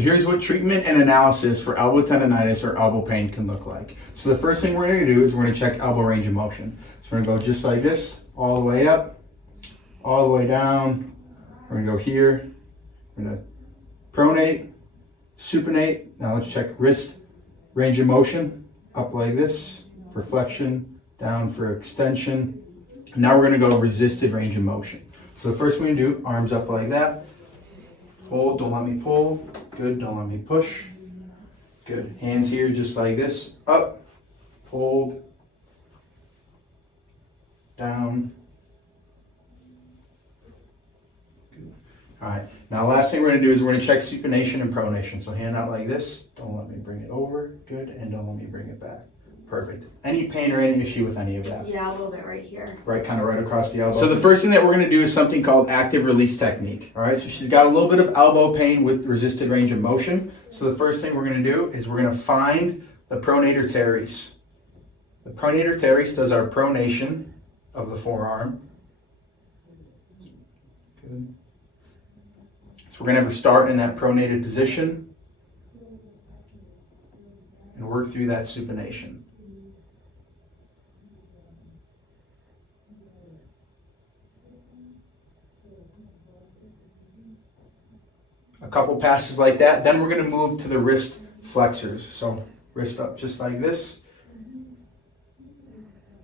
So here's what treatment and analysis for elbow tendonitis or elbow pain can look like. So the first thing we're going to do is we're going to check elbow range of motion. So we're going to go just like this, all the way up, all the way down. We're going to go here. We're going to pronate, supinate. Now let's check wrist range of motion. Up like this for flexion, down for extension. Now we're going to go resisted range of motion. So the first thing we do, arms up like that. Hold, don't let me pull. Good, don't let me push. Good. Hands here just like this. Up, hold, down. Good. All right. Now last thing we're going to do is we're going to check supination and pronation. So hand out like this. Don't let me bring it over. Good. And don't let me bring it back. Perfect. Any pain or any issue with any of that? Yeah, a little bit right here. Right, kind of right across the elbow. So the first thing that we're going to do is something called active release technique. All right, so she's got a little bit of elbow pain with resisted range of motion. So the first thing we're going to do is we're going to find the pronator teres. The pronator teres does our pronation of the forearm. Good. So we're going to have her start in that pronated position and work through that supination. A couple passes like that, then we're going to move to the wrist flexors. So wrist up just like this. I'm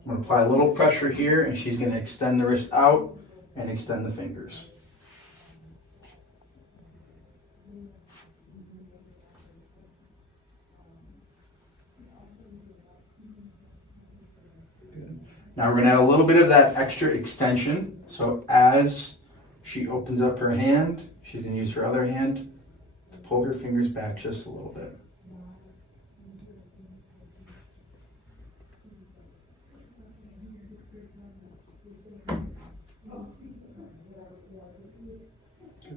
going to apply a little pressure here, and she's going to extend the wrist out and extend the fingers. Good. Now we're going to add a little bit of that extra extension. So as she opens up her hand, she's going to use her other hand to pull her fingers back just a little bit.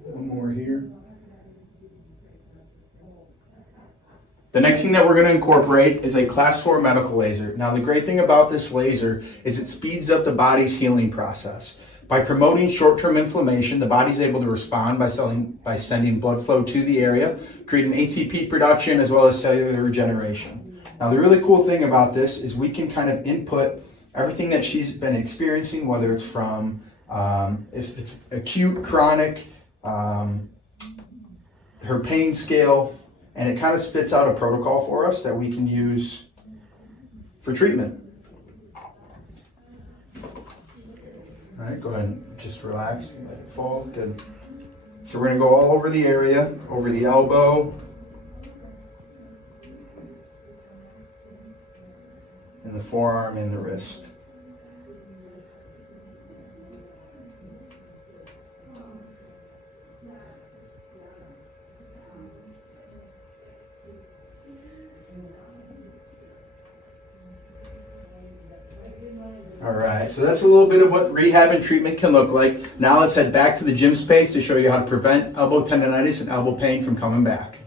One more here. The next thing that we're going to incorporate is a class 4 medical laser. Now the great thing about this laser is it speeds up the body's healing process. By promoting short-term inflammation, the body's able to respond by sending blood flow to the area, creating ATP production as well as cellular regeneration. Now, the really cool thing about this is we can kind of input everything that she's been experiencing, whether it's from, if it's acute, chronic, her pain scale, and it kind of spits out a protocol for us that we can use for treatment. All right, go ahead and just relax, let it fall, good. So we're gonna go all over the area, over the elbow, and the forearm and the wrist. All right, so that's a little bit of what rehab and treatment can look like. Now let's head back to the gym space to show you how to prevent elbow tendonitis and elbow pain from coming back.